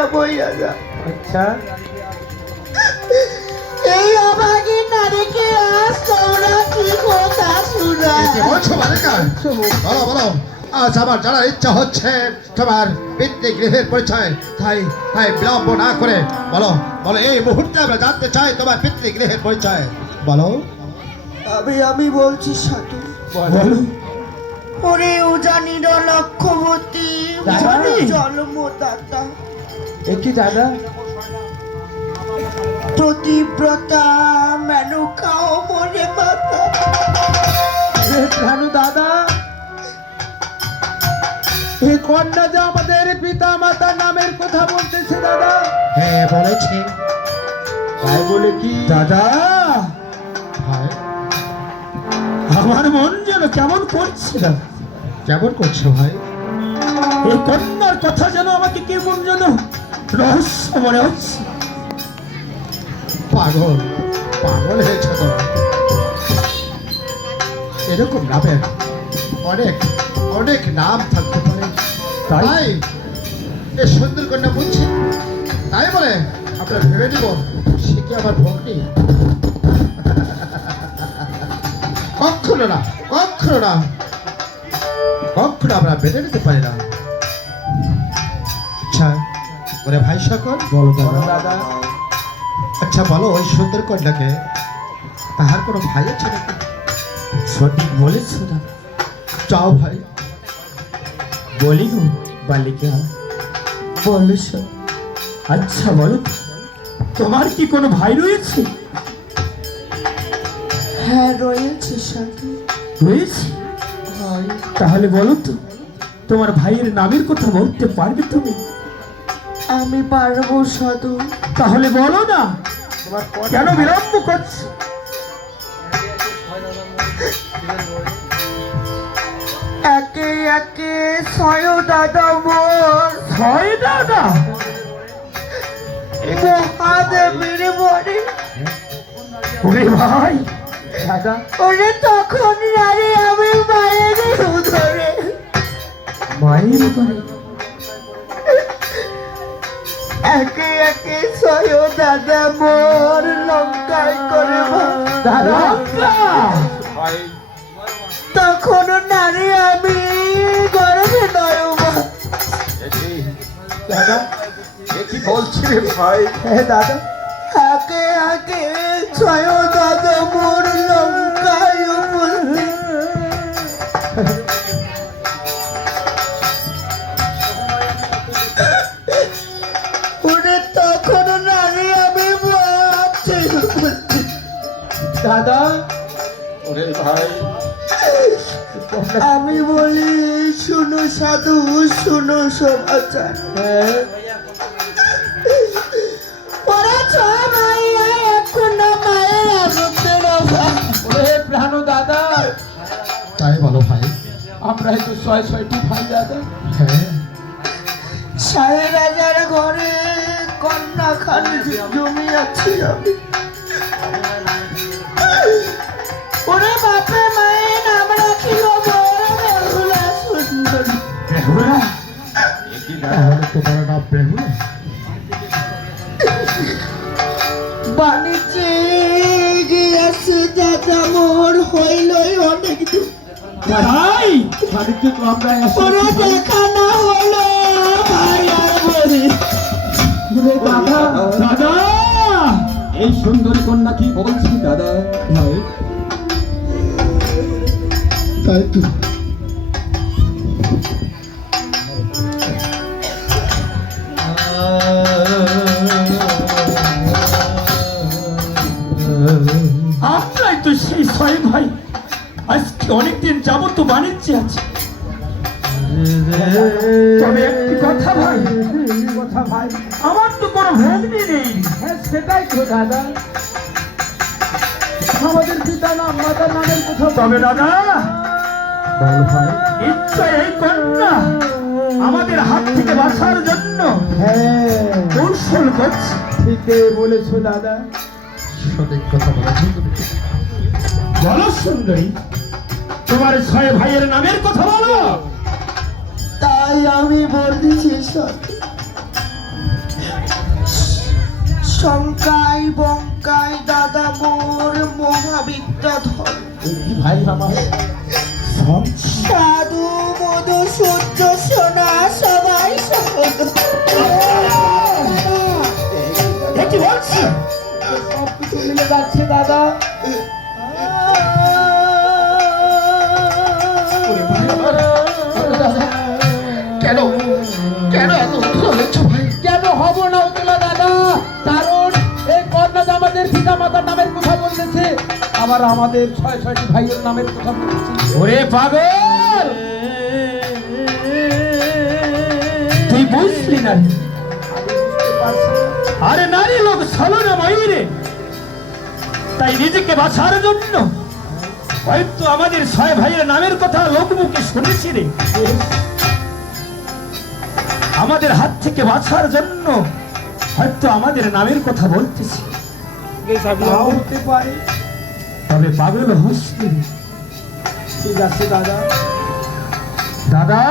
যাবই দাদা। আচ্ছা এই অভাগী নারীকে আজ তোমরা কি কথা শোনা? কি বলছো বালিকা? বলো বলো, আজ আমার জানার ইচ্ছা হচ্ছে তোমার পিতৃগৃহের পরিচয়। তাই তাই বিলম্ব না করে বলো বলো, এই মুহূর্তে আমরা জানতে চাই তোমার পিতৃগৃহের পরিচয়। বলো। আমি বলছি সাধু। বলো। ওরে উজানির লক্ষ্যবতী জন্মদাতা এ কি দাদা? প্রতিব্রতা মেনকা ও মনে মাতা। রানু দাদা, এই কন্যা যে আমাদের পিতা মাতার নামের কথা বলতেছে দাদা। হ্যাঁ বলেছে। তাই বলে কি দাদা? হ্যাঁ। আমার মন যেন কেমন করছে না। কেমন করছো ভাই? এই কন্যার কথা যেন আমাকে কেমন যেন রহস্য মনে হচ্ছে। পাগল পাগল হয়েছে তো। এরকম নামের অনেক অনেক নাম থাকতে পারে, তাই এ সুন্দর কন্যা বলছে, তাই বলে আমরা ভেবে নিব সে কি আমার ভগ্নী? কখনো না, কখনো না, কখনো আমরা বেঁধে নিতে পারি না। আচ্ছা ওরে ভাই সকল, বলো দাদা। আচ্ছা বলো, ওই সুন্দর কন্যাকে তাহার কোনো ভাই আছে নাকি? সঠিক বলেছ দাদা। যাও ভাই, বলি গো বালিকা, বলিস। আচ্ছা বলো তো, তোমার কি কোনো ভাই রয়েছে? হ্যাঁ রয়েছে সাধু। রয়েছে? হয়। তাহলে বলো তো, তোমার ভাইয়ের নামের কথা বলতে পারবে তুমি? আমি পারবো সাধু। তাহলে বলো না, কেন বিলম্ব করছো? একে একে ছয় দাদা মোর। ছয় দাদা? মহাদেবের বরে। ওরে ভাই দাদা, ওরে তখন নারী আমি মায়ের উদরে। মায়ের উদরে? একে একে ছয় দাদা মোর লঙ্কায় করে দাদা তখন নারী আমি গর্ভে নয় দাদা, এ কি বলছি রে ভাই? হ্যাঁ দাদা। একে একে ছয় দাদা মোর লঙ্কায় উপস্থিত। ওরে তখন নারী আমি ভাবছি দাদা ওরে ভাই, আমি বলি শুনো সাধু, শুনো সমাচার। ওরা ছয় মাইয়া এখন মায়ের আনন্দের অভাব। ওরে প্রাণু দাদা, তাই বলো ভাই। আমরা তো ছয়টি ভাই দাদা। হ্যাঁ, সাড়ে রাজার ঘরে কন্যা খান জমি আছি আমি। ওরে বাপে মায়ের নাম রাখিল বেহুলা সুন্দরী। বেহুলা? তাহলে তোমার নাম বেহুলা? বাণিজ্যে গিয়েছে দাদা মোর হইল অনেক দিন। ভাই বাড়িতে তো আমরা ওরে দেখা না হলো ভাই আর বলি। দাদা দাদা, এই সুন্দরী কন্যা কি বলছি দাদা? ভাই তাই তো। আমরাই তো সেই ছয় ভাই। আজকে অনেকদিন যাবত তো বাণিজ্যে আছে। তবে একটি কথা ভাই, আমার তো কোনো ভগ্নী নেই। হ্যাঁ সেটাই তো দাদা, আমাদের পিতা নাম মাতার নামের কথা। তবে দাদা বলো ভাই। ইচ্ছা এই কন্যা আমাদের হাত থেকে বাঁচার জন্য কৌশল করছে। ঠিকই বলেছো দাদা। সঠিক কথা বলেছো তুমি। বলো সুন্দরী, তোমার ছয় ভাইয়ের নামের কথা বলো। তাই আমি বলতেছি সাথে শঙ্কায় বঙ্কায় দাদা মোর মহাবিদ্যাধর ভাই আমার সাধু মধু সূর্য সোনা সবাই কি বলছি সব কিছু মিলে যাচ্ছে দাদা কেন কেন এত উত্তর হচ্ছ ভাই কেন হব না উতলা দাদা কারণ এই কন্যা আমাদের পিতা মাতার নামের কথা বলতেছে আবার আমাদের 6-6টি ভাইয়ের নামের কথা বলতেছে ওরে পাগল তুই বুঝলি না আরে নারী লোক ছলনা মাইরে তাই নিজেকে বাঁচার জন্য হয়তো আমাদের 6 ভাইয়ের নামের কথা লোকমুখে শুনেছি রে আমাদের হাত থেকে বাঁচার জন্য হয়তো আমাদের নামের কথা বলতেছি হতে পারে তবে পাগল হসনি ঠিক আছে দাদা দাদা